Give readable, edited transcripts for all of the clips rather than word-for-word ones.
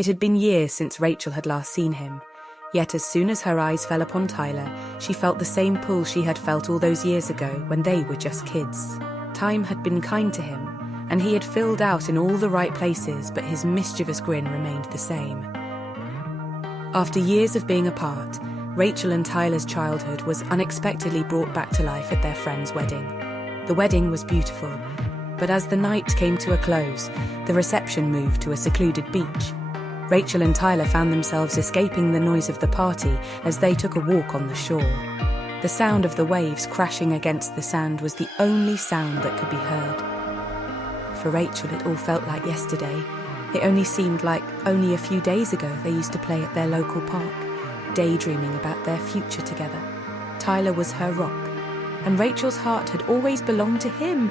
It had been years since Rachel had last seen him, yet as soon as her eyes fell upon Tyler, she felt the same pull she had felt all those years ago when they were just kids. Time had been kind to him, and he had filled out in all the right places, but his mischievous grin remained the same. After years of being apart, Rachel and Tyler's childhood was unexpectedly brought back to life at their friend's wedding. The wedding was beautiful, but as the night came to a close, the reception moved to a secluded beach. Rachel and Tyler found themselves escaping the noise of the party as they took a walk on the shore. The sound of the waves crashing against the sand was the only sound that could be heard. For Rachel, it all felt like yesterday. It only seemed like only a few days ago they used to play at their local park, daydreaming about their future together. Tyler was her rock, and Rachel's heart had always belonged to him.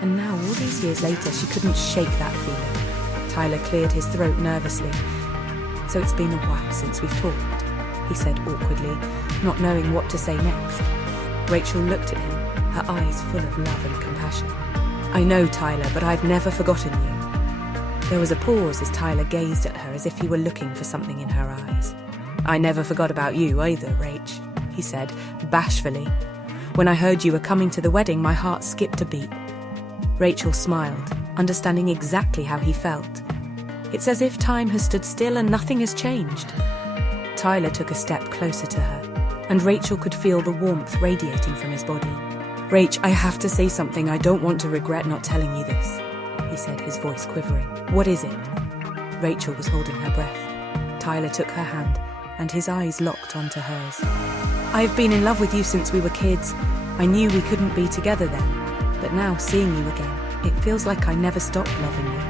And now, all these years later, she couldn't shake that feeling. Tyler cleared his throat nervously. "So it's been a while since we've talked," he said awkwardly, not knowing what to say next. Rachel looked at him, her eyes full of love and compassion. "I know, Tyler, but I've never forgotten you." There was a pause as Tyler gazed at her as if he were looking for something in her eyes. "I never forgot about you either, Rach," he said, bashfully. "When I heard you were coming to the wedding, my heart skipped a beat." Rachel smiled, understanding exactly how he felt. It's as if time has stood still and nothing has changed. Tyler took a step closer to her, and Rachel could feel the warmth radiating from his body. "Rach, I have to say something. I don't want to regret not telling you this," he said, his voice quivering. "What is it?" Rachel was holding her breath. Tyler took her hand, and his eyes locked onto hers. "I have been in love with you since we were kids. I knew we couldn't be together then, but now, seeing you again, it feels like I never stopped loving you."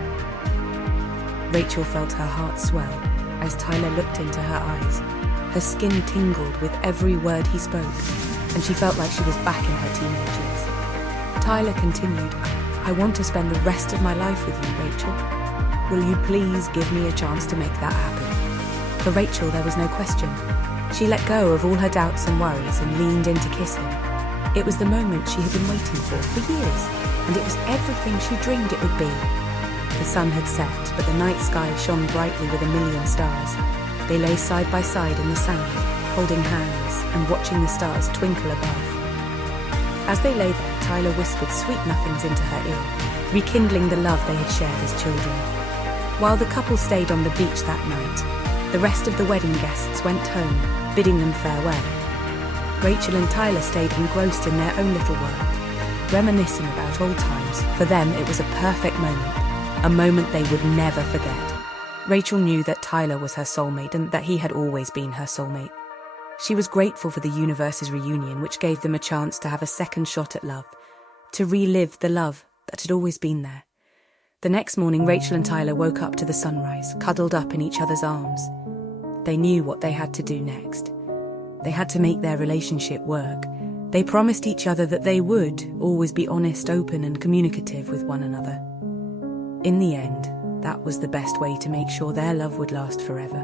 Rachel felt her heart swell as Tyler looked into her eyes. Her skin tingled with every word he spoke, and she felt like she was back in her teenage years. Tyler continued, "I want to spend the rest of my life with you, Rachel. Will you please give me a chance to make that happen?" For Rachel, there was no question. She let go of all her doubts and worries and leaned in to kiss him. It was the moment she had been waiting for years, and it was everything she dreamed it would be. The sun had set, but the night sky shone brightly with a million stars. They lay side by side in the sand, holding hands and watching the stars twinkle above. As they lay there, Tyler whispered sweet nothings into her ear, rekindling the love they had shared as children. While the couple stayed on the beach that night, the rest of the wedding guests went home, bidding them farewell. Rachel and Tyler stayed engrossed in their own little world, reminiscing about old times. For them, it was a perfect moment, a moment they would never forget. Rachel knew that Tyler was her soulmate and that he had always been her soulmate. She was grateful for the universe's reunion, which gave them a chance to have a second shot at love, to relive the love that had always been there. The next morning, Rachel and Tyler woke up to the sunrise, cuddled up in each other's arms. They knew what they had to do next. They had to make their relationship work. They promised each other that they would always be honest, open, and communicative with one another. In the end, that was the best way to make sure their love would last forever.